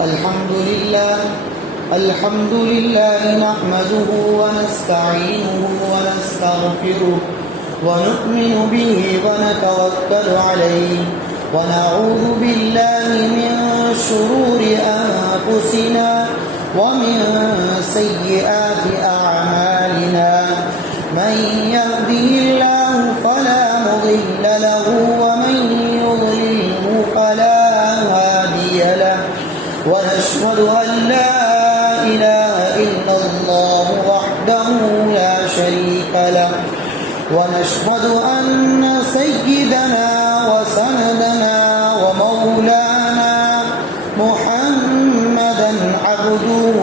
الحمد لله نحمده ونستعينه ونستغفره ونؤمن به ونتوكل عليه ونعوذ بالله من شرور أنفسنا ومن سيئات أعمالنا من يهده الله فلا مضل له ومن يضلله فلا هادي له ونشهد أن لا إله إلا الله وحده لا شريك له ونشهد أن سيدنا وسندنا ومولانا محمدا عبده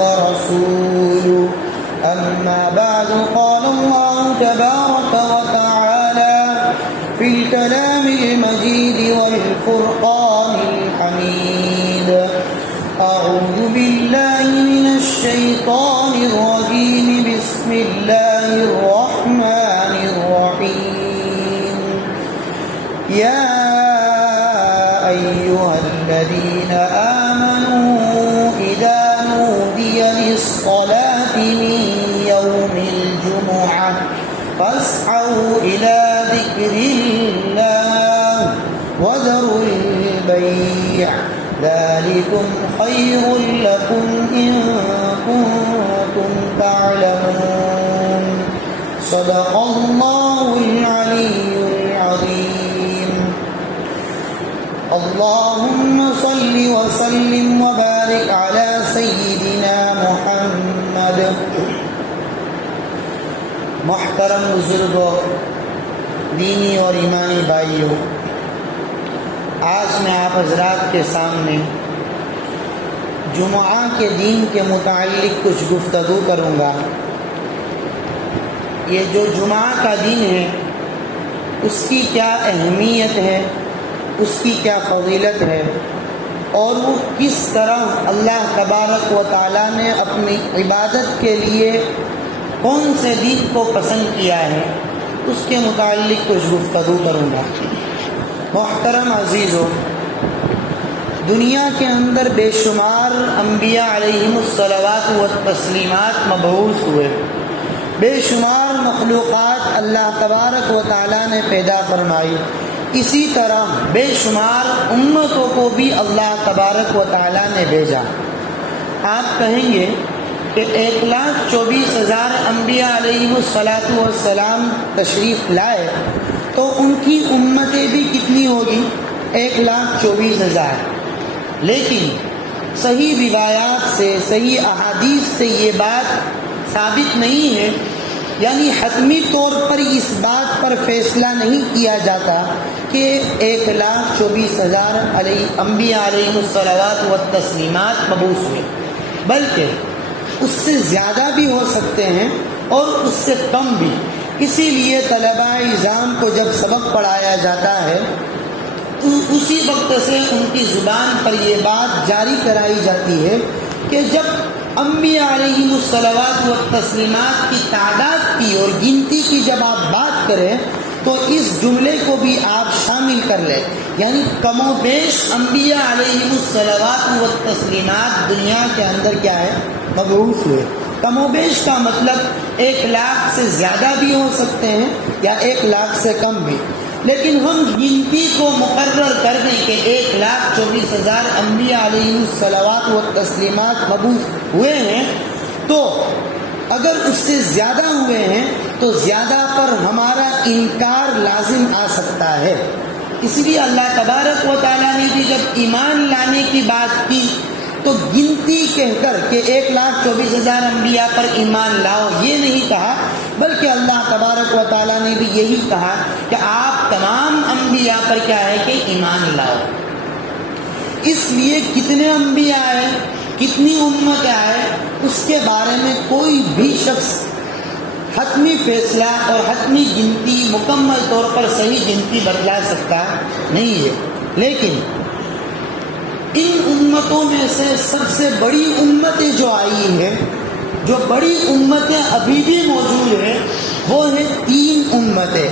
ورسوله أما بعد قال الله تبارك وتعالى في الكلام المجيد والفرقان الحميد أعوذ بالله من الشيطان الرجيم بسم الله الرحمن الرحيم يا أيها الذين آمنوا إذا نودي للصلاة من يوم الجمعة فاسعوا إلى ذكر الله وذروا البيع ذلكم خير لكم إن كنتم تعلمون صدق الله العلي العظيم اللهم صل وسلم وبارك على سيدنا محمد. محترم بزرگوں، دینی اور ایمانی بھائیوں، آج میں آپ حضرات کے سامنے جمعہ کے دین کے متعلق کچھ گفتگو کروں گا. یہ جو جمعہ کا دن ہے اس کی کیا اہمیت ہے، اس کی کیا فضیلت ہے، اور وہ کس طرح اللہ تبارک و تعالیٰ نے اپنی عبادت کے لیے کون سے دن کو پسند کیا ہے، اس کے متعلق کچھ گفتگو کروں گا. محترم عزیزو، دنیا کے اندر بے شمار انبیاء علیہم الصلوات والتسلیمات مبعوث ہوئے، بے شمار مخلوقات اللہ تبارک و تعالیٰ نے پیدا فرمائی. اسی طرح بے شمار امتوں کو بھی اللہ تبارک و تعالیٰ نے بھیجا. آپ کہیں گے کہ 1,24,000 انبیاء علیہم السلام تشریف لائے تو ان کی امتیں بھی کتنی ہوگی؟ 1,24,000. لیکن صحیح روایات سے، صحیح احادیث سے یہ بات ثابت نہیں ہے، یعنی حتمی طور پر اس بات پر فیصلہ نہیں کیا جاتا کہ 1,24,000 انبیاء علیہم الصلوات والتسلیمات مبعوث ہوئے، بلکہ اس سے زیادہ بھی ہو سکتے ہیں اور اس سے کم بھی. اسی لیے طلباء اعظام کو جب سبق پڑھایا جاتا ہے تو اسی وقت سے ان کی زبان پر یہ بات جاری کرائی جاتی ہے کہ جب انبیاء علیہم الصلوات والتسلیمات کی تعداد کی اور گنتی کی جب آپ بات کریں تو اس جملے کو بھی آپ شامل کر لیں، یعنی کم و بیش انبیاء علیہم الصلوات والتسلیمات دنیا کے اندر کیا ہے؟ مبعوث ہوئے. کم و بیش کا مطلب 1,00,000 سے زیادہ بھی ہو سکتے ہیں یا 1,00,000 سے کم بھی. لیکن ہم گنتی کو مقرر کر دیں کہ 1,24,000 انبیاء علیہ الصلوات والتسلیمات مبعوث ہوئے ہیں، تو اگر اس سے زیادہ ہوئے ہیں تو زیادہ پر ہمارا انکار لازم آ سکتا ہے. اس لیے اللہ تبارک و تعالیٰ نے بھی جب ایمان لانے کی بات کی تو گنتی کہہ کر کہ 1,24,000 انبیاء پر ایمان لاؤ یہ نہیں کہا، بلکہ اللہ تبارک و تعالیٰ نے بھی یہی کہا کہ آپ تمام انبیاء پر کیا ہے کہ ایمان لاؤ. اس لیے کتنے انبیاء آئے، کتنی امت آئے، اس کے بارے میں کوئی بھی شخص حتمی فیصلہ اور حتمی گنتی مکمل طور پر صحیح گنتی بتلا سکتا نہیں ہے. لیکن ان امتوں میں سے سب سے بڑی امتیں جو آئی ہیں، جو بڑی امتیں ابھی بھی موجود ہیں، وہ ہیں 3 امتیں.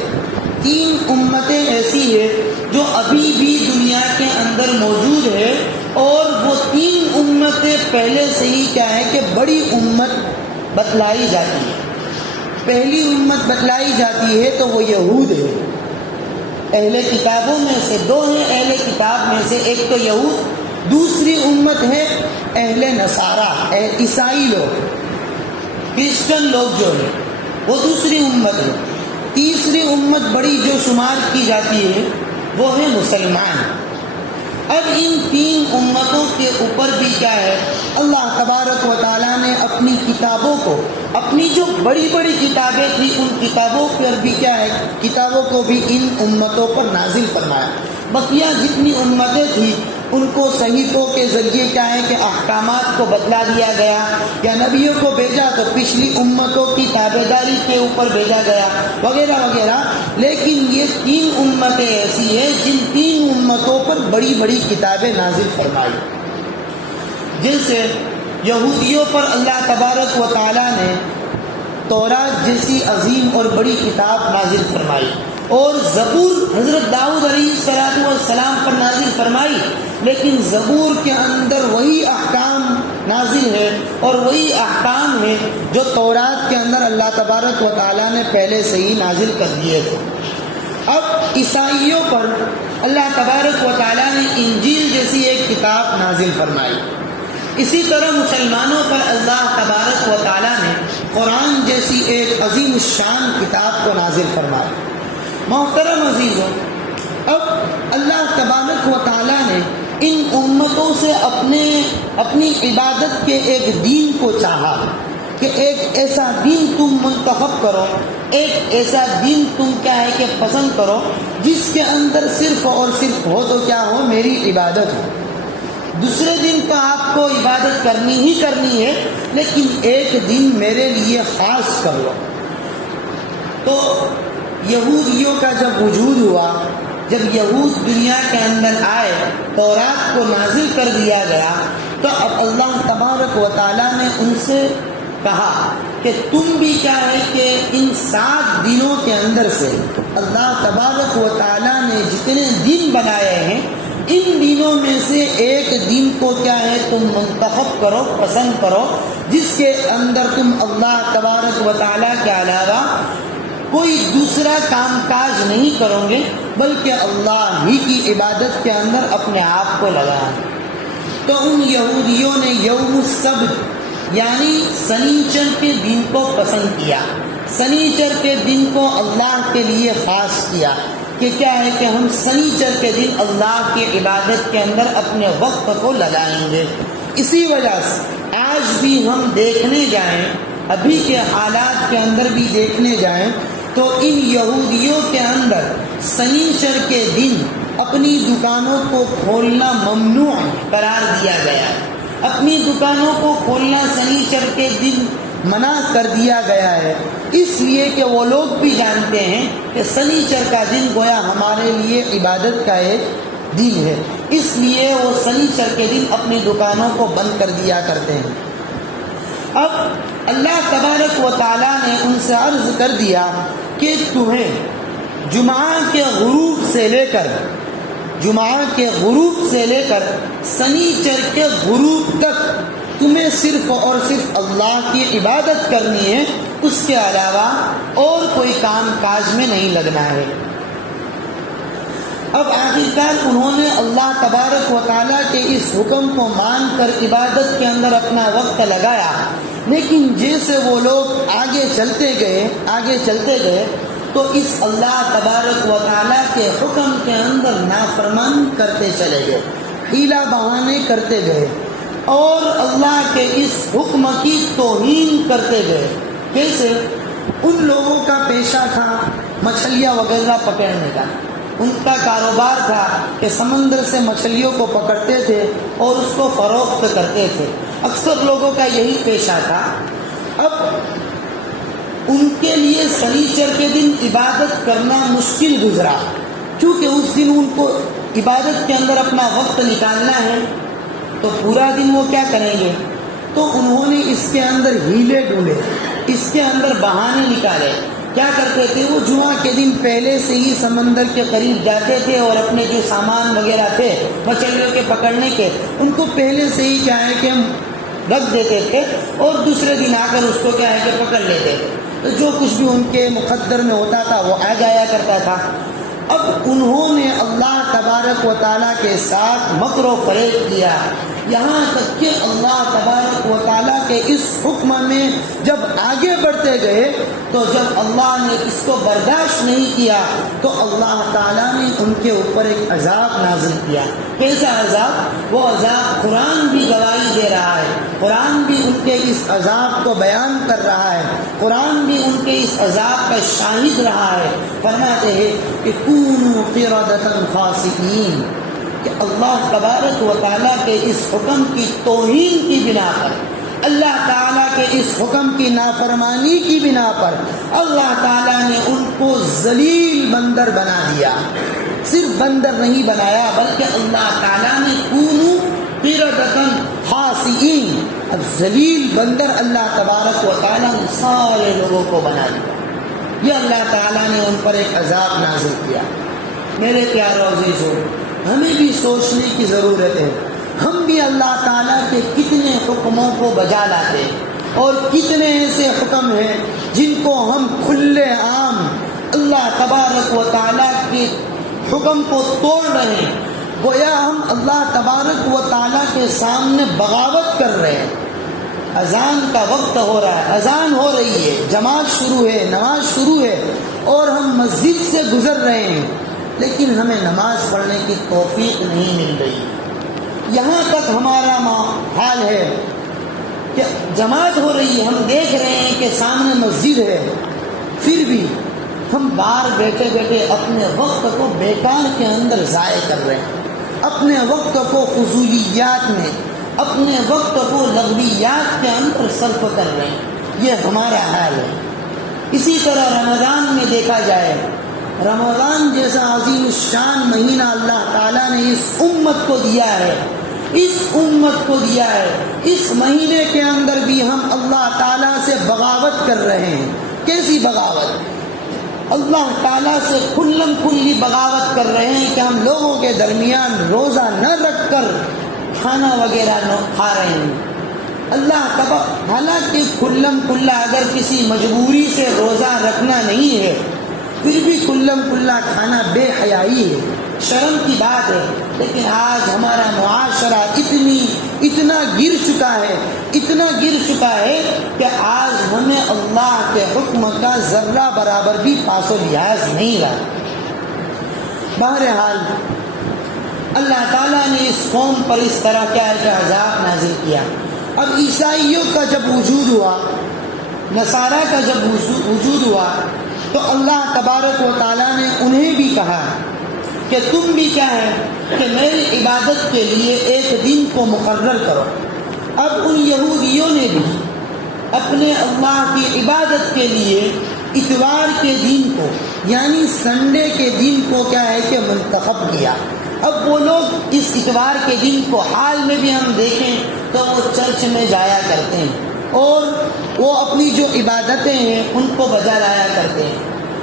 3 امتیں ایسی ہیں جو ابھی بھی دنیا کے اندر موجود ہے، اور وہ 3 امتیں پہلے سے ہی کیا ہے کہ بڑی امت بتلائی جاتی ہے. پہلی امت بتلائی جاتی ہے تو وہ یہود ہے. اہل کتابوں میں سے دو ہیں. اہل کتاب میں سے ایک تو یہود، دوسری امت ہے اہل نصارہ، عیسائی لوگ، کرسچن لوگ جو ہیں وہ دوسری امت ہے. تیسری امت بڑی جو شمار کی جاتی ہے وہ ہے مسلمان. اب ان تین امتوں کے اوپر بھی کیا ہے، اللہ تبارک و تعالیٰ نے اپنی کتابوں کو، اپنی جو بڑی بڑی کتابیں تھیں ان کتابوں پر بھی کیا ہے، کتابوں کو بھی ان امتوں پر نازل فرمایا. بقیہ جتنی امتیں تھیں ان کو صحیفوں کے ذریعے کیا ہے کہ احکامات کو بدلا دیا گیا، یا نبیوں کو بھیجا تو پچھلی امتوں کی تابعداری کے اوپر بھیجا گیا وغیرہ وغیرہ. لیکن یہ تین امتیں ایسی ہیں جن تین امتوں پر بڑی بڑی کتابیں نازل فرمائی. جیسے یہودیوں پر اللہ تبارک و تعالیٰ نے تورات جیسی عظیم اور بڑی کتاب نازل فرمائی، اور زبور حضرت داؤد علیہ السلام پر نازل فرمائی. لیکن زبور کے اندر وہی احکام نازل ہے اور وہی احکام ہے جو تورات کے اندر اللہ تبارک و تعالیٰ نے پہلے سے ہی نازل کر دیے تھے. اب عیسائیوں پر اللہ تبارک و تعالیٰ نے انجیل جیسی ایک کتاب نازل فرمائی. اسی طرح مسلمانوں پر اللہ تبارک و تعالیٰ نے قرآن جیسی ایک عظیم الشان کتاب کو نازل فرمایا. محترم عزیزوں، اب اللہ تبارک و تعالیٰ نے ان امتوں سے اپنی عبادت کے ایک دین کو چاہا کہ ایک ایسا دین تم منتخب کرو، ایک ایسا دین تم کیا ہے کہ پسند کرو جس کے اندر صرف اور صرف ہو تو کیا ہو، میری عبادت ہو. دوسرے دن تو آپ کو عبادت کرنی ہی کرنی ہے، لیکن ایک دن میرے لیے خاص کر لو. تو یہودیوں کا جب وجود ہوا، جب یہود دنیا کے اندر آئے، تورات کو نازل کر دیا گیا، تو اب اللہ تبارک و تعالیٰ نے ان سے کہا کہ تم بھی کیا ہے کہ ان 7 دنوں کے اندر سے اللہ تبارک و تعالیٰ نے جتنے دن بنائے ہیں ان دنوں میں سے ایک دن کو کیا ہے تم منتخب کرو، پسند کرو، جس کے اندر تم اللہ تبارک و تعالیٰ کے علاوہ کوئی دوسرا کام کاج نہیں کرو گے، بلکہ اللہ ہی کی عبادت کے اندر اپنے آپ کو لگائیں. تو ان یہودیوں نے یوم السبت یعنی سنیچر کے دن کو پسند کیا. سنیچر کے دن کو اللہ کے لیے خاص کیا کہ کیا ہے کہ ہم سنیچر کے دن اللہ کی عبادت کے اندر اپنے وقت کو لگائیں گے. اسی وجہ سے آج بھی ہم دیکھنے جائیں، ابھی کے حالات کے اندر بھی دیکھنے جائیں تو ان یہودیوں کے اندر سنیچر کے دن اپنی دکانوں کو کھولنا ممنوع قرار دیا گیا ہے. اپنی دکانوں کو کھولنا سنیچر کے دن منع کر دیا گیا ہے، اس لیے کہ وہ لوگ بھی جانتے ہیں کہ سنیچر کا دن گویا ہمارے لیے عبادت کا ایک دن ہے، اس لیے وہ سنیچر کے دن اپنی دکانوں کو بند کر دیا کرتے ہیں. اب اللہ تبارک و تعالیٰ نے ان سے عرض کر دیا کہ تمہیں جمعہ کے غروب سے لے کر سنیچر کے غروب تک تمہیں صرف اور صرف اللہ کی عبادت کرنی ہے، اس کے علاوہ اور کوئی کام کاج میں نہیں لگنا ہے. اب آخرکار انہوں نے اللہ تبارک و تعالیٰ کے اس حکم کو مان کر عبادت کے اندر اپنا وقت لگایا. لیکن جیسے وہ لوگ آگے چلتے گئے تو اس اللہ تبارک و تعالیٰ کے حکم کے اندر نافرمان کرتے چلے گئے، حیلہ بہانے کرتے گئے اور اللہ کے اس حکم کی توہین کرتے گئے. کیسے؟ ان لوگوں کا پیشہ تھا مچھلیاں وغیرہ پکڑنے کا، ان کا کاروبار تھا کہ سمندر سے مچھلیوں کو پکڑتے تھے اور اس کو فروخت کرتے تھے. اکثر لوگوں کا یہی پیشہ تھا. اب ان کے لیے سنیچر کے دن عبادت کرنا مشکل گزرا، کیونکہ اس دن ان کو عبادت کے اندر اپنا وقت نکالنا ہے، تو پورا دن وہ کیا کریں گے؟ تو انہوں نے اس کے اندر ہیلے ڈھونڈے، اس کے اندر بہانے نکالے کیا کرتے تھے؟ وہ جمعہ کے دن پہلے سے ہی سمندر کے قریب جاتے تھے اور اپنے جو سامان وغیرہ تھے مچھلیوں کے پکڑنے کے، ان کو پہلے سے ہی کیا ہے کہ ہم رکھ دیتے تھے اور دوسرے دن آ کر اس کو کیا ہے کہ پکڑ لیتے تھے، تو جو کچھ بھی ان کے مقدر میں ہوتا تھا وہ آ جایا کرتا تھا۔ اب انہوں نے اللہ تبارک و تعالیٰ کے ساتھ مکر و فریب کیا، یہاں تک کہ اللہ تبارک و تعالیٰ کے اس حکم میں جب آگے بڑھتے گئے تو جب اللہ نے اس کو برداشت نہیں کیا تو اللہ تعالیٰ نے ان کے اوپر ایک عذاب نازل کیا۔ کیسا عذاب؟ وہ عذاب قرآن بھی گواہی دے رہا ہے، قرآن بھی ان کے اس عذاب کو بیان کر رہا ہے، قرآن بھی ان کے اس عذاب کا شاہد رہا ہے۔ فرماتے ہیں کہ کونوا قردۃ خاسئین، کہ اللہ تبارک و تعالیٰ کے اس حکم کی توہین کی بنا پر، اللہ تعالیٰ کے اس حکم کی نافرمانی کی بنا پر اللہ تعالیٰ نے ان کو ذلیل بندر بنا دیا۔ صرف بندر نہیں بنایا بلکہ اللہ تعالیٰ نے کونوا قردۃ خاسئین، اب ذلیل بندر اللہ تبارک و تعالیٰ نے سارے لوگوں کو بنا دیا۔ یہ اللہ تعالیٰ نے ان پر ایک عذاب نازل کیا۔ میرے پیارے عزیزو، ہمیں بھی سوچنے کی ضرورت ہے، ہم بھی اللہ تعالیٰ کے کتنے حکموں کو بجا لاتے اور کتنے ایسے حکم ہیں جن کو ہم کھلے عام اللہ تبارک و تعالیٰ کے حکم کو توڑ رہے ہیں، گویا ہم اللہ تبارک و تعالیٰ کے سامنے بغاوت کر رہے ہیں۔ اذان کا وقت ہو رہا ہے، اذان ہو رہی ہے، جماعت شروع ہے، نماز شروع ہے اور ہم مسجد سے گزر رہے ہیں، لیکن ہمیں نماز پڑھنے کی توفیق نہیں مل رہی۔ یہاں تک ہمارا حال ہے کہ جماعت ہو رہی ہے، ہم دیکھ رہے ہیں کہ سامنے مسجد ہے، پھر بھی ہم باہر بیٹھے بیٹھے اپنے وقت کو بیکار کے اندر ضائع کر رہے ہیں، اپنے وقت کو فضولیات میں، اپنے وقت کو لغویات کے اندر صرف کر رہے ہیں۔ یہ ہمارا حال ہے۔ اسی طرح رمضان میں دیکھا جائے، رمضان جیسا عظیم الشان مہینہ اللہ تعالیٰ نے اس امت کو دیا ہے، اس امت کو دیا ہے، اس مہینے کے اندر بھی ہم اللہ تعالیٰ سے بغاوت کر رہے ہیں۔ کیسی بغاوت؟ اللہ تعالیٰ سے کھلم کھلی بغاوت کر رہے ہیں کہ ہم لوگوں کے درمیان روزہ نہ رکھ کر کھانا وغیرہ نہ کھا رہے ہیں۔ اللہ حالانکہ کھلم کھلا اگر کسی مجبوری سے روزہ رکھنا نہیں ہے، پھر بھی کھلم کھلا کھانا بے حیائی ہے، شرم کی بات ہے۔ لیکن آج ہمارا معاشرہ اتنا گر چکا ہے کہ آج ہمیں اللہ کے حکم کا ذرہ برابر بھی پاس و لحاظ نہیں رہا۔ بہرحال اللہ تعالیٰ نے اس قوم پر اس طرح کا عذاب نازل کیا۔ اب عیسائیوں کا جب وجود ہوا، نصارہ کا جب وجود ہوا، تو اللہ تبارک و تعالیٰ نے انہیں بھی کہا کہ تم بھی کیا ہے کہ میری عبادت کے لیے ایک دن کو مقرر کرو۔ اب ان یہودیوں نے بھی اپنے اللہ کی عبادت کے لیے اتوار کے دن کو یعنی سنڈے کے دن کو کیا ہے کہ منتخب کیا۔ اب وہ لوگ اس اتوار کے دن کو حال میں بھی ہم دیکھیں تو وہ چرچ میں جایا کرتے ہیں اور وہ اپنی جو عبادتیں ہیں ان کو بجا لایا کرتے ہیں،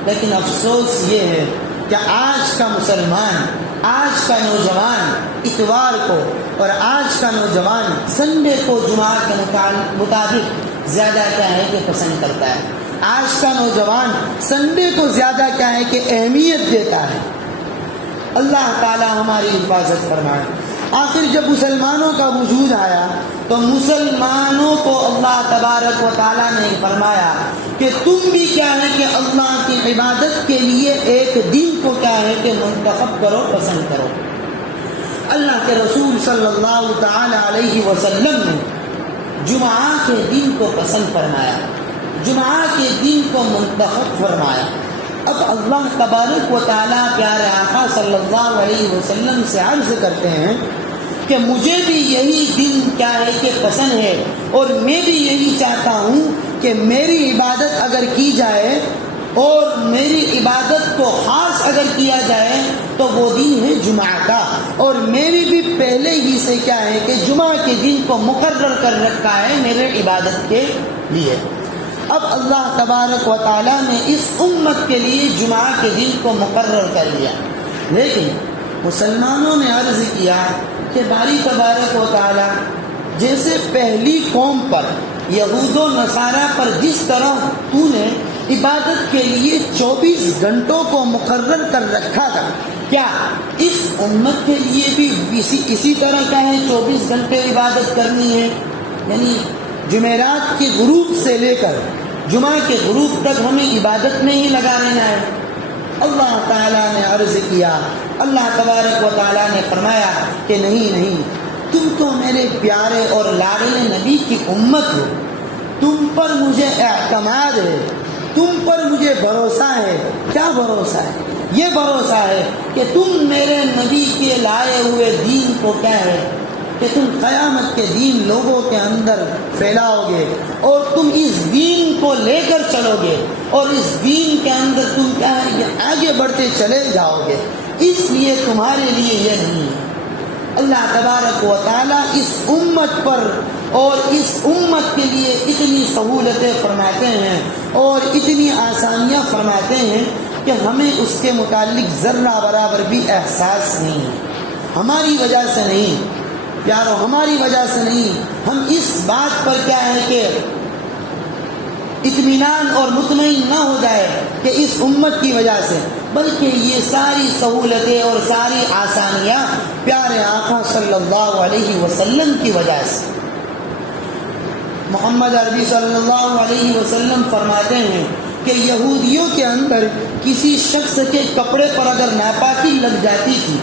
لیکن افسوس یہ ہے کہ آج کا مسلمان، آج کا نوجوان اتوار کو اور آج کا نوجوان سنڈے کو جمعہ کے مطابق زیادہ کیا ہے کہ پسند کرتا ہے۔ آج کا نوجوان سنڈے کو زیادہ کیا ہے کہ اہمیت دیتا ہے۔ اللہ تعالیٰ ہماری حفاظت فرمائے۔ آخر جب مسلمانوں کا وجود آیا تو مسلمانوں کو اللہ تبارک و تعالیٰ نے فرمایا کہ تم بھی کیا ہے کہ اللہ کی عبادت کے لیے ایک دن کو کیا ہے کہ منتخب کرو، پسند کرو۔ اللہ کے رسول صلی اللہ تعالیٰ علیہ وسلم نے جمعہ کے دن کو پسند فرمایا، جمعہ کے دن کو منتخب فرمایا۔ اب اللہ تبارک و تعالیٰ پیارے آقا صلی اللہ علیہ وسلم سے عرض کرتے ہیں کہ مجھے بھی یہی دن کیا ہے کہ پسند ہے اور میں بھی یہی چاہتا ہوں کہ میری عبادت اگر کی جائے اور میری عبادت کو خاص اگر کیا جائے تو وہ دن ہے جمعہ کا، اور میری بھی پہلے ہی سے کیا ہے کہ جمعہ کے دن کو مقرر کر رکھا ہے میرے عبادت کے لیے۔ اب اللہ تبارک و تعالیٰ نے اس امت کے لیے جمعہ کے دن کو مقرر کر لیا، لیکن مسلمانوں نے عرض کیا کہ باری تبارک و تعالیٰ جیسے پہلی قوم پر یہود و نصارہ پر جس طرح تو نے عبادت کے لیے 24 گھنٹوں کو مقرر کر رکھا تھا، کیا اس امت کے لیے بھی اسی طرح کا ہے 24 گھنٹے عبادت کرنی ہے؟ یعنی جمعرات کے غروب سے لے کر جمعہ کے غروب تک ہمیں عبادت میں ہی لگا رہنا ہے؟ اللہ تعالیٰ نے عرض کیا، اللہ تبارک و تعالیٰ نے فرمایا کہ نہیں، تم تو میرے پیارے اور لاڈلے نبی کی امت ہو، تم پر مجھے اعتماد ہے، تم پر مجھے بھروسہ ہے۔ کیا بھروسہ ہے؟ یہ بھروسہ ہے کہ تم میرے نبی کے لائے ہوئے دین کو کیا ہے کہ تم قیامت کے دین لوگوں کے اندر پھیلاؤ گے اور تم اس دین کو لے کر چلو گے اور اس دین کے اندر تم کیا ہے کہ آگے بڑھتے چلے جاؤ گے، اس لیے تمہارے لیے یہ نہیں ہے۔ اللہ تبارک و تعالیٰ اس امت پر اور اس امت کے لیے اتنی سہولتیں فرماتے ہیں اور اتنی آسانیاں فرماتے ہیں کہ ہمیں اس کے متعلق ذرہ برابر بھی احساس نہیں ہے۔ ہماری وجہ سے نہیں پیارو، ہماری وجہ سے نہیں، ہم اس بات پر کیا ہے کہ اطمینان اور مطمئن نہ ہو جائے کہ اس امت کی وجہ سے، بلکہ یہ ساری سہولتیں اور ساری آسانیاں پیارے آقا صلی اللہ علیہ وسلم کی وجہ سے۔ محمد عربی صلی اللہ علیہ وسلم فرماتے ہیں کہ یہودیوں کے اندر کسی شخص کے کپڑے پر اگر ناپاکی لگ جاتی تھی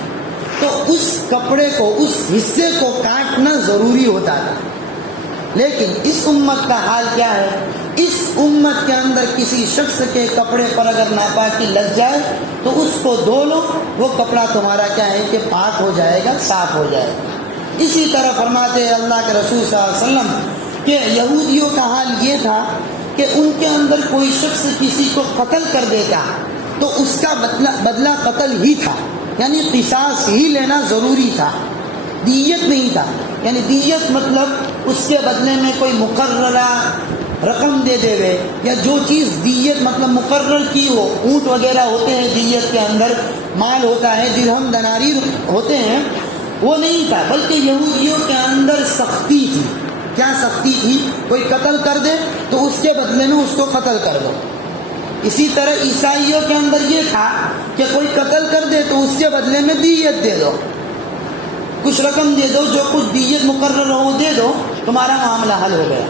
تو اس کپڑے کو، اس حصے کو کاٹنا ضروری ہوتا تھا، لیکن اس امت کا حال کیا ہے؟ اس امت کے اندر کسی شخص کے کپڑے پر اگر ناپاکی لگ جائے تو اس کو دھو لو، وہ کپڑا تمہارا کیا ہے کہ پاک ہو جائے گا، صاف ہو جائے گا۔ اسی طرح فرماتے ہیں اللہ کے رسول صلی اللہ علیہ وسلم کہ یہودیوں کا حال یہ تھا کہ ان کے اندر کوئی شخص کسی کو قتل کر دیتا تو اس کا بدلہ قتل ہی تھا، یعنی قصاص ہی لینا ضروری تھا، دیت نہیں تھا۔ یعنی دیت مطلب اس کے بدلے میں کوئی مقررہ رقم دے دے گئے، یا جو چیز دیت مطلب مقرر کی ہو، اونٹ وغیرہ ہوتے ہیں دیت کے اندر، مال ہوتا ہے، درہم دنانیر ہوتے ہیں، وہ نہیں تھا، بلکہ یہودیوں کے اندر سختی تھی۔ کیا سختی تھی؟ کوئی قتل کر دے تو اس کے بدلے میں اس کو قتل کر دو۔ اسی طرح عیسائیوں کے اندر یہ تھا کہ کوئی قتل کر دے تو اس کے بدلے میں دیت دے دو، کچھ رقم دے دو، جو کچھ دیت مقرر ہو دے دو، تمہارا معاملہ حل ہو گیا۔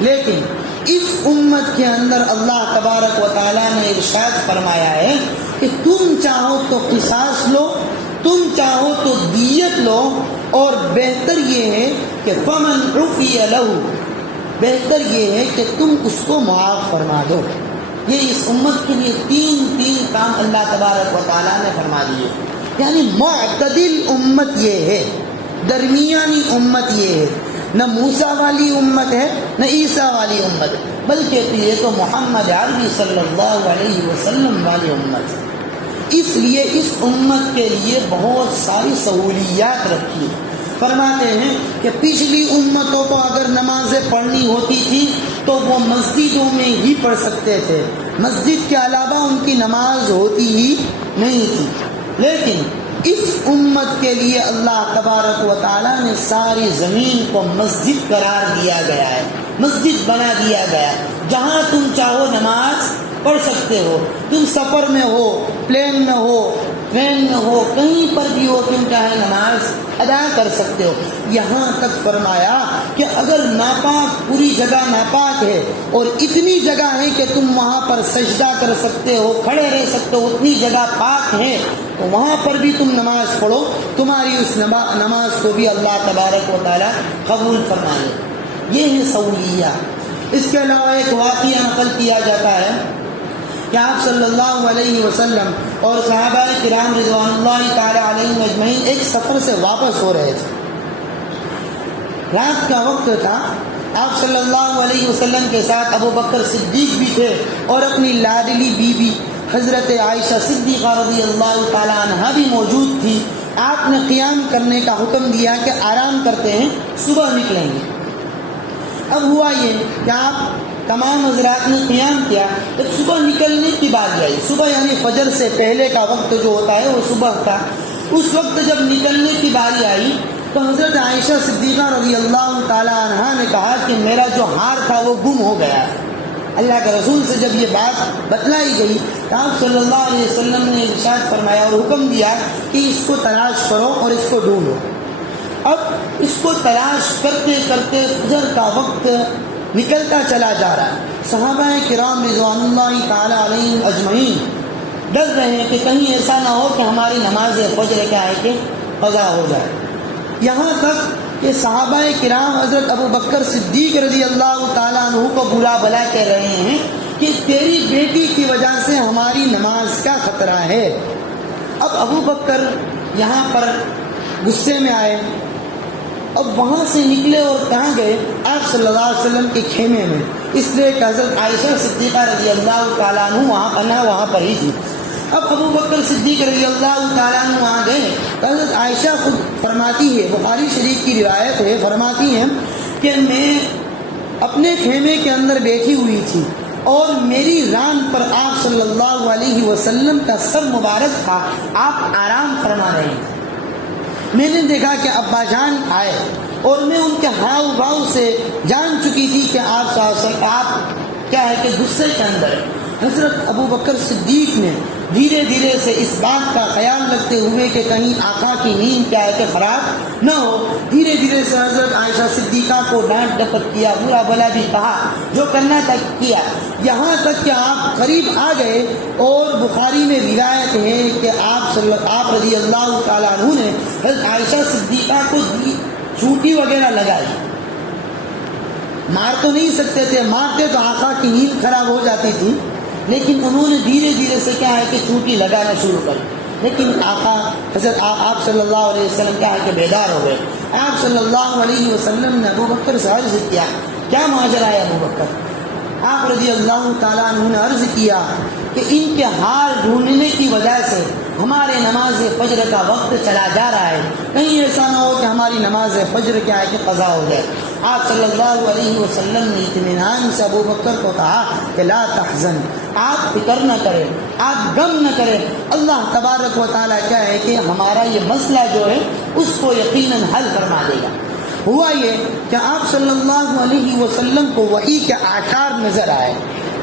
لیکن اس امت کے اندر اللہ تبارک و تعالیٰ نے ارشاد فرمایا ہے کہ تم چاہو تو قصاص لو، تم چاہو تو دیت لو، اور بہتر یہ ہے کہ فمن عفی لہ، بہتر یہ ہے کہ تم اس کو معاف فرما دو۔ یہ اس امت کے لیے تین کام اللہ تبارک و تعالیٰ نے فرما دیے، یعنی معتدل امت یہ ہے، درمیانی امت یہ ہے، نہ موسیٰ والی امت ہے نہ عیسیٰ والی امت ہے، بلکہ یہ تو محمد عربی صلی اللہ علیہ وسلم والی امت ہے۔ اس لیے اس امت کے لیے بہت ساری سہولیات رکھی ہیں۔ فرماتے ہیں کہ پچھلی امتوں کو اگر نمازیں پڑھنی ہوتی تھی تو وہ مسجدوں میں ہی پڑھ سکتے تھے، مسجد کے علاوہ ان کی نماز ہوتی ہی نہیں تھی، لیکن اس امت کے لیے اللہ تبارک و تعالیٰ نے ساری زمین کو مسجد قرار دیا گیا ہے، مسجد بنا دیا گیا ہے، جہاں تم چاہو نماز پڑھ سکتے ہو، تم سفر میں ہو، پلین میں ہو، ٹرین میں ہو، کہیں پر بھی ہو، تم چاہے نماز ادا کر سکتے ہو۔ یہاں تک فرمایا کہ اگر ناپاک پوری جگہ ناپاک ہے اور اتنی جگہ ہے کہ تم وہاں پر سجدہ کر سکتے ہو، کھڑے رہ سکتے ہو، اتنی جگہ پاک ہے تو وہاں پر بھی تم نماز پڑھو، تمہاری اس نماز کو بھی اللہ تبارک و تعالیٰ قبول فرما لے۔ یہ ہے سہولیات۔ اس کے علاوہ ایک واقعہ نقل کیا جاتا ہے کہ آپ صلی اللہ علیہ وسلم اور صحابہ کرام رضوان اللہ تعالی علیہم اجمعین ایک سفر سے واپس ہو رہے تھے، رات کا وقت تھا، آپ صلی اللہ علیہ وسلم کے ساتھ ابو بکر صدیق بھی تھے اور اپنی لاڈلی بیوی حضرت عائشہ صدیقہ رضی اللہ تعالی عنہا بھی موجود تھی۔ آپ نے قیام کرنے کا حکم دیا کہ آرام کرتے ہیں، صبح نکلیں گے۔ اب ہوا یہ کہ آپ تمام حضرات نے قیام کیا. جب صبح نکلنے کی باری آئی، صبح یعنی فجر سے پہلے کا وقت جو ہوتا ہے وہ صبح تھا، اس وقت جب نکلنے کی باری آئی تو حضرت عائشہ صدیقہ رضی اللہ تعالی عنہا نے کہا کہ میرا جو ہار تھا وہ گم ہو گیا. اللہ کے رسول سے جب یہ بات بتلائی گئی تو آپ صلی اللہ علیہ وسلم نے ارشاد فرمایا اور حکم دیا کہ اس کو تلاش کرو اور اس کو ڈھونڈو. اب اس کو تلاش کرتے کرتے فجر کا وقت نکلتا چلا جا رہا ہے. صحابہ کرام رضوان اللہ تعالی علیہم اجمعین ڈر رہے ہیں کہ کہیں ایسا نہ ہو کہ ہماری نماز فجر کیا ہے کہ قضا ہو جائے. یہاں تک کہ صحابہ کرام حضرت ابو بکر صدیق رضی اللہ تعالیٰ عنہ کو برا بھلا کہہ رہے ہیں کہ تیری بیٹی کی وجہ سے ہماری نماز کا خطرہ ہے. اب ابو بکر یہاں پر غصے میں آئے. اب وہاں سے نکلے اور کہاں گئے؟ آپ صلی اللہ علیہ وسلم کے خیمے میں، اس لیے کہ حضرت عائشہ صدیقہ رضی اللہ تعالیٰ عنہ وہاں پر ہی تھی. اب ابو بکر صدیق رضی اللہ تعالیٰ عنہ وہاں گئے. حضرت عائشہ خود فرماتی ہے، بخاری شریف کی روایت ہے، فرماتی ہیں کہ میں اپنے خیمے کے اندر بیٹھی ہوئی تھی اور میری ران پر آپ صلی اللہ علیہ وسلم کا سر مبارک تھا، آپ آرام فرما رہے ہیں. میں نے دیکھا کہ ابا جان آئے اور میں ان کے ہاؤ بھاؤ سے جان چکی تھی کہ آپ کیا ہے کہ غصے کے اندر. حضرت ابو بکر صدیق نے دھیرے دھیرے سے اس بات کا خیال رکھتے ہوئے کہ کہیں آقا کی نیند کیا ہے کہ خراب نہ ہو، دھیرے دھیرے سے حضرت عائشہ صدیقہ کو ڈانٹ ڈپٹ کیا، برا بھلا بھی کہا، جو کرنا تھا کیا. یہاں تک کہ آپ قریب آ گئے اور بخاری میں روایت ہے کہ آپ رضی اللہ تعالیٰ عنہ نے حضرت عائشہ صدیقہ کو چوٹی وغیرہ لگائی. مار تو نہیں سکتے تھے، مارتے تو آقا کی نیند خراب ہو جاتی تھی، لیکن انہوں نے دھیرے دھیرے سے کیا ہے کہ چوٹی لگانا شروع کر. لیکن آقا حضرت آپ صلی اللہ علیہ وسلم کیا ہے کہ بیدار ہو گئے. آپ صلی اللہ علیہ وسلم نے ابو بکر سے عرض کیا، کیا ماجرا ہے ابو بکر؟ آپ رضی اللہ تعالیٰ عنہ نے عرض کیا کہ ان کے ہار ڈھونڈنے کی وجہ سے ہمارے نماز فجر کا وقت چلا جا رہا ہے، کہیں ایسا نہ ہو کہ ہماری نماز فجر کیا ہے کہ قضا ہو جائے. آپ صلی اللہ علیہ وسلم نے اطمینان سے ابو بکر کو کہا کہ لا تحزن، آپ فکر نہ کریں، آپ غم نہ کریں، اللہ تبارک و تعالیٰ کیا ہے کہ ہمارا یہ مسئلہ جو ہے اس کو یقیناً حل فرما دے گا. ہوا یہ کہ آپ صلی اللہ علیہ وسلم کو وحی کے آثار نظر آئے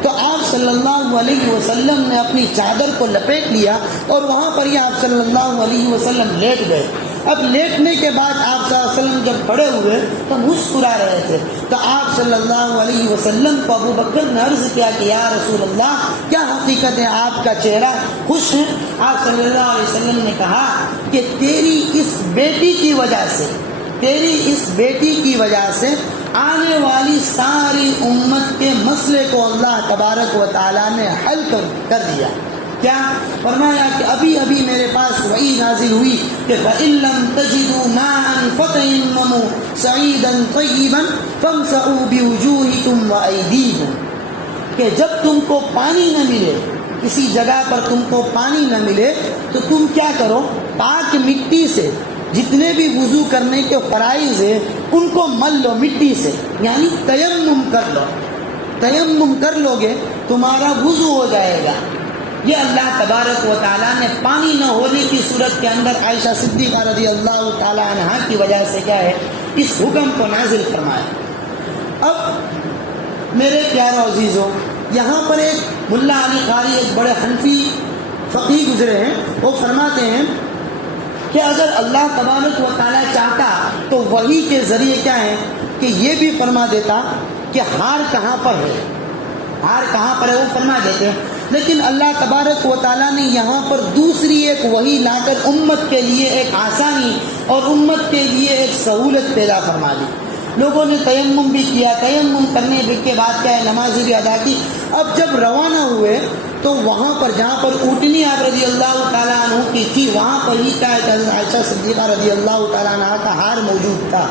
تو آپ صلی اللہ علیہ وسلم نے اپنی چادر کو لپیٹ لیا اور وہاں پر ہی آپ صلی اللہ علیہ وسلم لیٹ گئے. اب لیٹنے کے بعد آپ صلی اللہ علیہ وسلم جب کھڑے ہوئے تو مسکرا رہے تھے تو آپ صلی اللہ علیہ وسلم کو ابو بکر نے عرض کیا کہ یا رسول اللہ، کیا حقیقت ہے آپ کا چہرہ خوش ہے؟ آپ صلی اللہ علیہ وسلم نے کہا کہ تیری اس بیٹی کی وجہ سے آنے والی ساری امت کے مسئلے کو اللہ تبارک و تعالیٰ نے حل کر دیا. کیا فرمایا کہ ابھی میرے پاس وحی نازل ہوئی کہ فَإِن لَّمْ تَجِدُوا مَاءً فَتَيَمَّمُوا صَعِيدًا طَيِّبًا فَامْسَحُوا بِوُجُوهِكُمْ وَأَيْدِيكُمْ، کہ جب تم کو پانی نہ ملے، کسی جگہ پر تم کو پانی نہ ملے تو تم کیا کرو، پاک مٹی سے جتنے بھی وضو کرنے کے فرائض ہیں ان کو مل لو مٹی سے، یعنی تیمم کر لو. تیمم کر لو گے تمہارا وضو ہو جائے گا. یہ اللہ تبارک و تعالیٰ نے پانی نہ ہونے کی صورت کے اندر عائشہ صدیقہ رضی اللہ تعالیٰ عنہا کی وجہ سے کیا ہے اس حکم کو نازل فرمایا. اب میرے پیارو عزیزوں، یہاں پر ایک ملا علی قاری ایک بڑے حنفی فقیہ گزرے ہیں، وہ فرماتے ہیں کہ اگر اللہ تبارک و تعالیٰ چاہتا تو وحی کے ذریعے کیا ہے کہ یہ بھی فرما دیتا کہ ہار کہاں پر ہے، وہ فرما دیتے ہیں. لیکن اللہ تبارک و تعالیٰ نے یہاں پر دوسری ایک وحی لا کر امت کے لیے ایک آسانی اور امت کے لیے ایک سہولت پیدا فرما دی. لوگوں نے تیمم بھی کیا، تیمم کرنے کے بعد کیا ہے نماز بھی ادا کی. اب جب روانہ ہوئے تو وہاں پر جہاں پر اونٹنی آپ رضی اللہ تعالیٰ عنہ کی تھی وہاں پر ہی کیا ہے عائشہ صدیقہ رضی اللہ تعالیٰ عنہ کا ہار موجود تھا.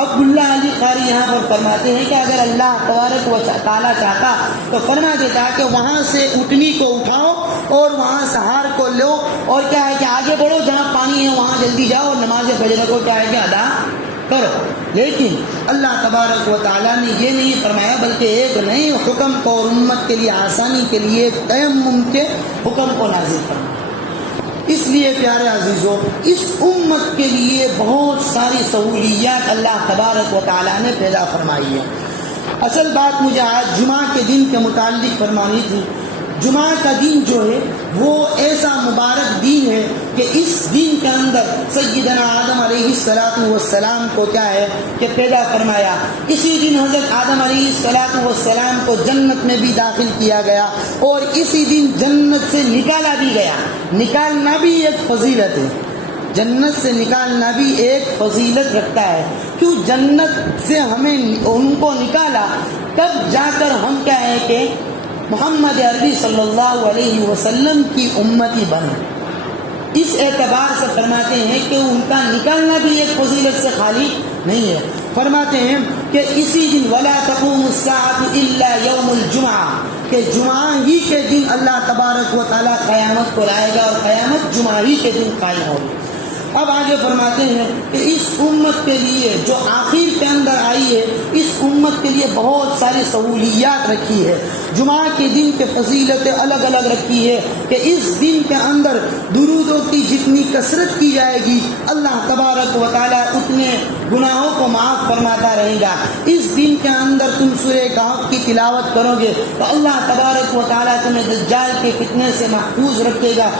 اب ملا علی قاری یہاں پر فرماتے ہیں کہ اگر اللہ تبارک و تعالیٰ چاہتا تو فرما دیتا کہ وہاں سے اونٹنی کو اٹھاؤ اور وہاں سے ہار کو لو اور کیا ہے کہ آگے بڑھو، جہاں پانی ہے وہاں جلدی جاؤ اور نماز فجر کو کیا ہے کہ ادا کرو. لیکن اللہ تبارک و تعالیٰ نے یہ نہیں فرمایا، بلکہ ایک نئے حکم کو اور امت کے لیے آسانی کے لیے تیمم کے حکم کو نازل فرمایا. اس لیے پیارے عزیزوں، اس امت کے لیے بہت ساری سہولیات اللہ تبارک و تعالیٰ نے پیدا فرمائی ہے. اصل بات مجھے آج جمعہ کے دن کے متعلق فرمانی تھی. جمعہ کا دن جو ہے وہ ایسا مبارک دن ہے کہ اس دن کے اندر سیدنا آدم علیہ السلام کو کیا ہے کہ پیدا فرمایا. اسی دن حضرت آدم علیہ السلام کو جنت میں بھی داخل کیا گیا اور اسی دن جنت سے نکالا بھی گیا. نکالنا بھی ایک فضیلت ہے، جنت سے نکالنا بھی ایک فضیلت رکھتا ہے. کیوں جنت سے ہمیں ان کو نکالا، تب جا کر ہم کیا ہے کہ محمد عربی صلی اللہ علیہ وسلم کی امتی بنے. اس اعتبار سے فرماتے ہیں کہ ان کا نکالنا بھی ایک فضیلت سے خالی نہیں ہے. فرماتے ہیں کہ اسی دن ولا تقوم الساعة الا یوم الجمعہ، کہ جمعہ ہی کے دن اللہ تبارک و تعالیٰ قیامت کو لائے گا اور قیامت جمعہ ہی کے دن قائم ہوگی. اب آگے فرماتے ہیں کہ اس امت کے لیے جو آخر کے اندر آئی ہے، اس امت کے لیے بہت ساری سہولیات رکھی ہے. جمعہ کے دن کے فضیلتیں الگ الگ رکھی ہے کہ اس دن کے اندر درودوں کی جتنی کثرت کی جائے گی اللہ تبارک و تعالیٰ اتنے گناہوں کو معاف فرماتا رہے گا. اس دن کے اندر تم سورہ کہف کی تلاوت کرو گے تو اللہ تبارک و تعالیٰ تمہیں دجال کے فتنے سے محفوظ رکھے گا.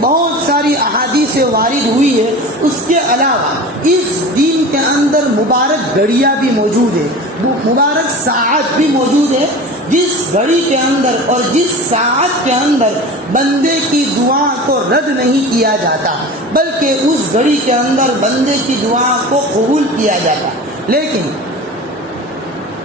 بہت ساری احادیث وارد ہوئی ہے. اس کے علاوہ اس دن کے اندر مبارک گھڑیاں بھی موجود ہے، مبارک ساعت بھی موجود ہے، جس گھڑی کے اندر اور جس ساعت کے اندر بندے کی دعا کو رد نہیں کیا جاتا، بلکہ اس گھڑی کے اندر بندے کی دعا کو قبول کیا جاتا. لیکن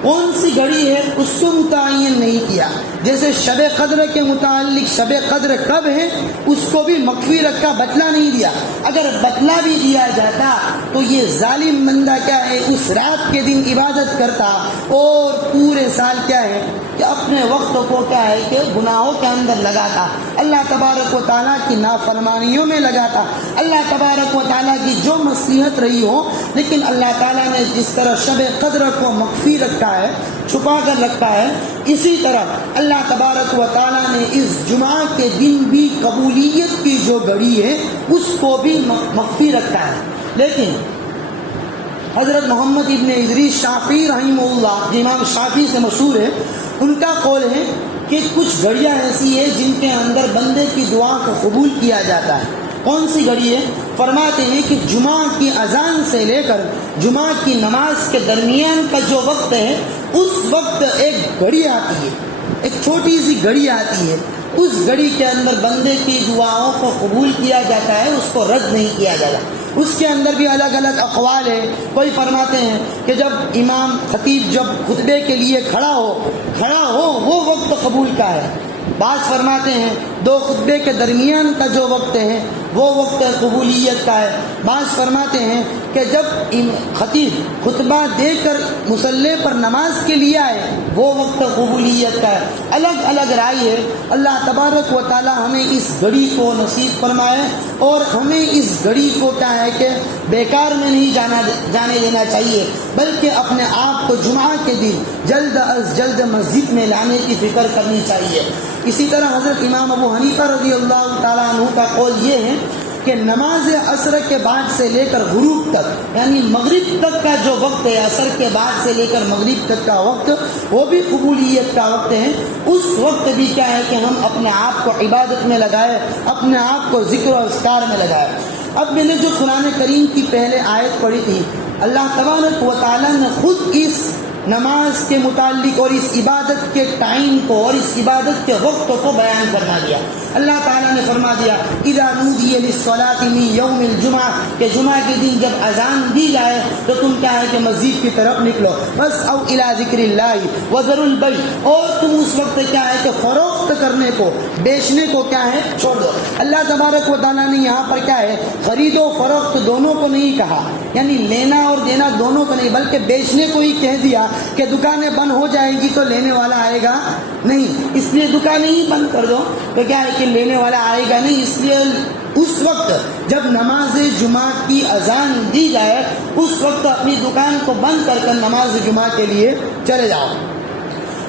کون سی گھڑی ہے اس کو متعین نہیں کیا. جیسے شب قدر کے متعلق شب قدر کب ہے اس کو بھی مخفی رکھا، بتلا نہیں دیا. اگر بتلا بھی دیا جاتا تو یہ ظالم بندہ کیا ہے اس رات کے دن عبادت کرتا اور پورے سال کیا ہے کہ اپنے وقت کو کیا ہے کہ گناہوں کے اندر لگاتا، اللہ تبارک و تعالیٰ کی نافرمانیوں میں لگاتا. اللہ تبارک و تعالیٰ کی جو مصلحت رہی ہو، لیکن اللہ تعالیٰ نے جس طرح شب قدر کو مخفی رکھا ہے، چھپا کر رکھا ہے، اسی طرح اللہ تبارک و تعالیٰ نے اس جمعہ کے دن بھی قبولیت کی جو گھڑی ہے اس کو بھی مخفی رکھا ہے. لیکن حضرت محمد ابن ادریس شافعی رحمہ اللہ، امام شافعی سے مشہور ہے، ان کا قول ہے کہ کچھ گھڑیاں ایسی ہیں جن کے اندر بندے کی دعا کو قبول کیا جاتا ہے. کون سی گھڑی ہے؟ فرماتے ہیں کہ جمعہ کی اذان سے لے کر جمعہ کی نماز کے درمیان کا جو وقت ہے اس وقت ایک گھڑی آتی ہے، ایک چھوٹی سی گھڑی آتی ہے. اس گھڑی کے اندر بندے کی دعاؤں کو قبول کیا جاتا ہے، اس کو رد نہیں کیا جاتا. اس کے اندر بھی الگ الگ اقوال ہے. کوئی فرماتے ہیں کہ جب امام خطیب جب خطبے کے لیے کھڑا ہو وہ وقت قبول کا ہے. بعض فرماتے ہیں دو خطبے کے درمیان کا جو وقت ہے وہ وقت قبولیت کا ہے. بعض فرماتے ہیں کہ جب خطیب خطبہ دے کر مصلی پر نماز کے لیے آئے وہ وقت قبولیت کا ہے. الگ الگ رائے ہے. اللہ تبارک و تعالی ہمیں اس گھڑی کو نصیب فرمائے اور ہمیں اس گھڑی کو کیا ہے کہ بیکار میں نہیں جانے دینا چاہیے، بلکہ اپنے آپ کو جمعہ کے دن جلد از جلد مسجد میں لانے کی فکر کرنی چاہیے. اسی طرح حضرت امام ابو حنیفہ رضی اللہ تعالیٰ عنہ کا قول یہ ہے کہ نماز عصر کے بعد سے لے کر غروب تک یعنی مغرب تک کا جو وقت ہے، عصر کے بعد سے لے کر مغرب تک کا وقت وہ بھی قبولیت کا وقت ہے. اس وقت بھی کیا ہے کہ ہم اپنے آپ کو عبادت میں لگائے، اپنے آپ کو ذکر و اذکار میں لگائے. اب میں نے جو قرآن کریم کی پہلے آیت پڑھی تھی، اللہ تبارک و تعالیٰ نے خود اس نماز کے متعلق اور اس عبادت کے ٹائم کو اور اس عبادت کے وقت کو بیان فرما دیا. اللہ تعالیٰ نے فرما دیا اذا نودی للصلاۃ من یوم الجمعہ، کہ جمعہ کے دن جب اذان دی جائے تو تم کیا ہے کہ مسجد کی طرف نکلو. فاسعوا الی ذکر اللہ وذروا البیع، اور تم اس وقت کیا ہے کہ فروخت کرنے کو، بیچنے کو کیا ہے چھوڑ دو. اللہ تبارک و تعالیٰ نے یہاں پر کیا ہے خرید و فروخت دونوں کو نہیں کہا، یعنی لینا اور دینا دونوں کو نہیں، بلکہ بیچنے کو ہی کہہ دیا کہ دکانیں بند ہو جائیں گی تو لینے والا آئے گا نہیں، اس لیے دکانیں ہی بند کر دو تو کیا ہے کہ لینے والا آئے گا نہیں. اس لیے اس وقت جب نماز جمعہ کی اذان دی جائے اس وقت اپنی دکان کو بند کر نماز جمعہ کے لیے چلے جاؤ۔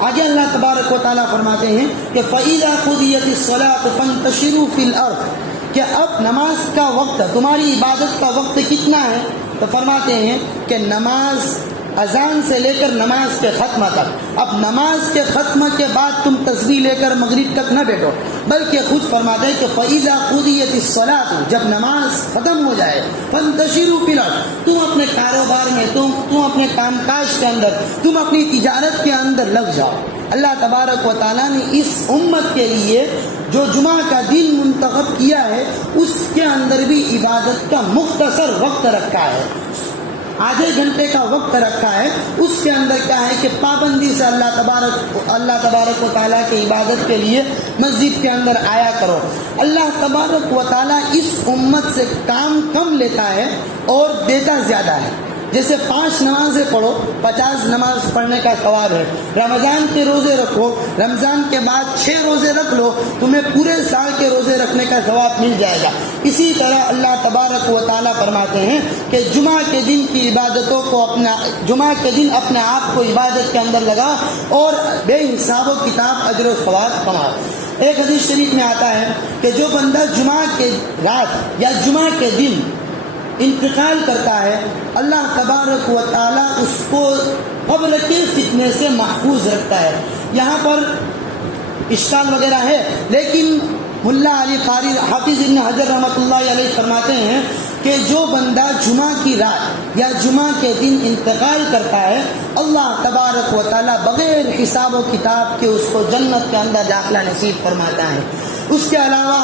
آگے اللہ تبارک و تعالیٰ فرماتے ہیں کہ فَإِذَا قُضِيَتِ الصَّلَاةُ فَانتَشِرُوا فِي الْأَرْضِ، کہ اب نماز کا وقت، تمہاری عبادت کا وقت کتنا ہے؟ تو فرماتے ہیں کہ نماز اذان سے لے کر نماز کے ختمہ تک، اب نماز کے ختمہ کے بعد تم تسبیح لے کر مغرب تک نہ بیٹھو، بلکہ خود فرماتے ہیں کہ فَإِذَا قُضِيَتِ الصَّلَاةُ، جب نماز ختم ہو جائے، فَانتَشِرُوا فِي الْأَرْضِ، تم اپنے کاروبار میں، تم اپنے کام کاج کے اندر، تم اپنی تجارت کے اندر لگ جاؤ۔ اللہ تبارک و تعالیٰ نے اس امت کے لیے جو جمعہ کا دن منتخب کیا ہے اس کے اندر بھی عبادت کا مختصر وقت رکھا ہے، آدھے گھنٹے کا وقت رکھا ہے۔ اس کے اندر کیا ہے کہ پابندی سے اللہ تبارک و تعالیٰ کی عبادت کے لیے مسجد کے اندر آیا کرو۔ اللہ تبارک و تعالیٰ اس امت سے کام کم لیتا ہے اور دیتا زیادہ ہے۔ جیسے 5 نمازیں پڑھو 50 نماز پڑھنے کا ثواب ہے، رمضان کے روزے رکھو، رمضان کے بعد 6 روزے رکھ لو، تمہیں پورے سال کے روزے رکھنے کا ثواب مل جائے گا۔ اسی طرح اللہ تبارک و تعالیٰ فرماتے ہیں کہ جمعہ کے دن کی عبادتوں کو جمعہ کے دن اپنے آپ کو عبادت کے اندر لگا اور بے حساب و کتاب اجر و ثواب کما۔ ایک حدیث شریف میں آتا ہے کہ جو بندہ جمعہ کے رات یا جمعہ کے دن انتقال کرتا ہے اللہ تبارک و تعالیٰ اس کو قبر کے فتنے سے محفوظ رکھتا ہے۔ یہاں پر اشکال وغیرہ ہے، لیکن ملا علی قاری حافظ ابن حجر رحمۃ اللہ علیہ فرماتے ہیں کہ جو بندہ جمعہ کی رات یا جمعہ کے دن انتقال کرتا ہے اللہ تبارک و تعالیٰ بغیر حساب و کتاب کے اس کو جنت کے اندر داخلہ نصیب فرماتا ہے۔ اس کے علاوہ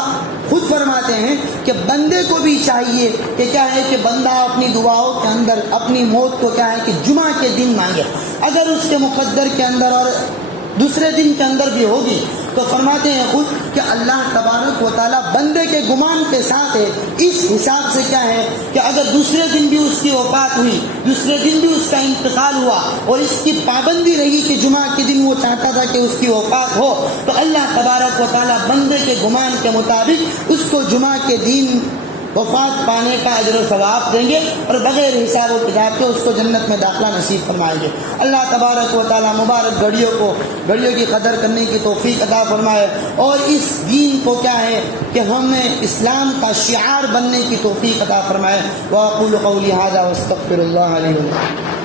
خود فرماتے ہیں کہ بندے کو بھی چاہیے کہ کیا ہے کہ بندہ اپنی دعاؤں کے اندر اپنی موت کو کیا ہے کہ جمعہ کے دن مانگے، اگر اس کے مقدر کے اندر اور دوسرے دن کے اندر بھی ہوگی تو فرماتے ہیں خود کہ اللہ تبارک و تعالیٰ بندے کے گمان کے ساتھ ہے۔ اس حساب سے کیا ہے کہ اگر دوسرے دن بھی اس کی وفات ہوئی، دوسرے دن بھی اس کا انتقال ہوا اور اس کی پابندی رہی کہ جمعہ کے دن وہ چاہتا تھا کہ اس کی وفات ہو، تو اللہ تبارک و تعالیٰ بندے کے گمان کے مطابق اس کو جمعہ کے دن وفات پانے کا اجر و ثواب دیں گے اور بغیر حساب و کتاب کے اس کو جنت میں داخلہ نصیب فرمائیں گے۔ اللہ تبارک و تعالیٰ مبارک گھڑیوں کی قدر کرنے کی توفیق عطا فرمائے اور اس دین کو کیا ہے کہ ہمیں اسلام کا شعار بننے کی توفیق عطا فرمائے۔ وَأَقُولُ قَوْلِي هَذَا وَأَسْتَغْفِرُ اللَّهَ لِي وَلَكُمْ۔